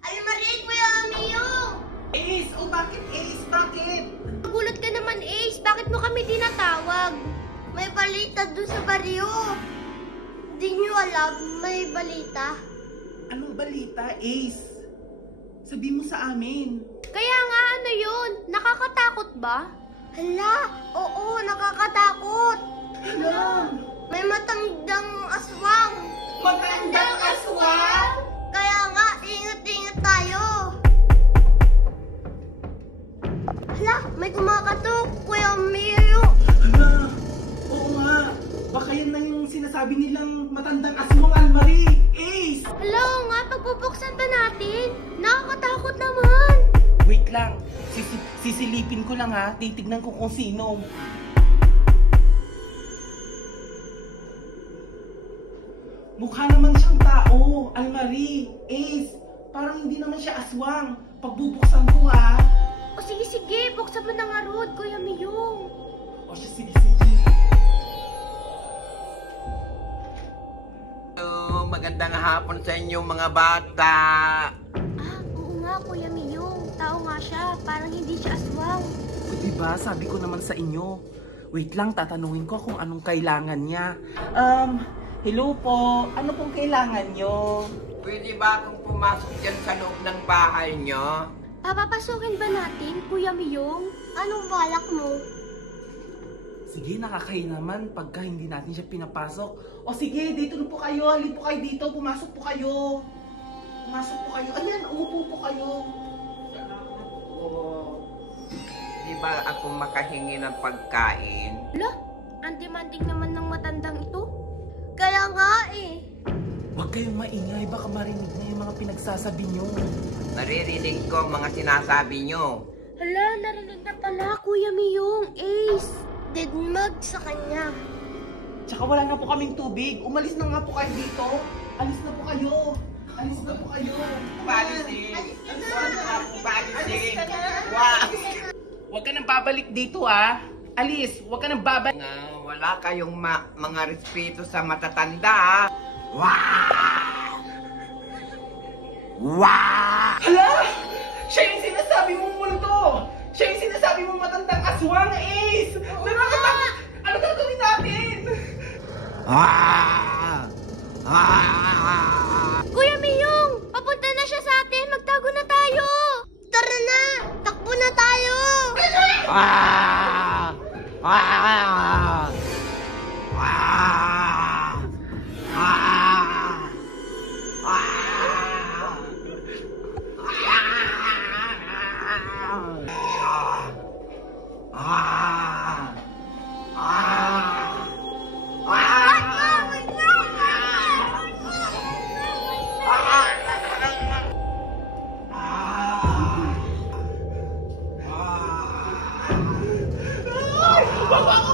Ay, Marie, Kuya Mio! Ace! Oh, bakit Ace? Bakit? Nagulat ka naman, Ace. Bakit mo kami tinatawag? May balita dun sa baryo. Hindi nyo alam, may balita. Anong balita, Ace? Sabi mo sa amin. Kaya nga, ano yun? Nakakatakot ba? Hala, oo, nakakatakot. Hala! May matandang aswang. Matandang aswang? Kaya nga, ingat-ingat tayo. Hala, may kumakatok, Kuya Mio. Hala! Oo nga. Baka yan na yung sinasabi nilang matandang aswang, Almarie. Ace! Hala, nga, pagbubuksan ba natin? Nakakatakot naman. Wait lang. Sisilipin ko lang ha. Titignan ko kung sino. Mukha naman siyang tao, Almarie. Ace, parang hindi naman siya aswang. Pagbubuksan ko ha. O sige, buksan mo na nga, Rod, Kuya Miyong. O siya, sige. Magandang hapon sa inyo mga bata. Oo nga, Kuya Miyong. Tao nga siya, parang hindi siya aswang. Diba, sabi ko naman sa inyo. Wait lang, tatanungin ko kung anong kailangan niya. Hello po. Ano pong kailangan nyo? Pwede ba akong pumasok dyan sa loob ng bahay nyo? Papapasukin ba natin, Kuya Miyong? Anong balak mo? Sige, nakakahiya naman pagka hindi natin siya pinapasok. O sige, dito na po kayo. Halip po kayo dito. Pumasok po kayo. Pumasok po kayo. Ayan, umupo po kayo. Salamat po. Di ba ako makahingi ng pagkain? Hala, ang demanding naman ng matandang ito. Kaya nga eh. Huwag kayong maingay. Baka marinig na yung mga pinagsasabi nyo. Naririnig ko ang mga sinasabi nyo. Hala, narinig na pala, Kuya Miyong. Ace, didmag sa kanya. Tsaka wala na po kaming tubig. Umalis na nga po kayo dito. Alis na po kayo. Alis na po kayo. Palisin! Alis ka na! Palisin! Alis ka na! Wow! Huwag ka nang babalik dito ah. Alis, huwag ka nang babalik. Wala kayong mga respeto sa matatanda. Wow! Wow! Hala! Siya yung sinasabi mong multo! Siya yung sinasabi mong matandang aswang, Ace! Nakakatakot! Ano gagawin natin? Ah! Ah! Kuya Miyong, papunta na siya sa atin. Magtago na tayo. Tara na, takbo na tayo. Ah! Ah! Ah! Baba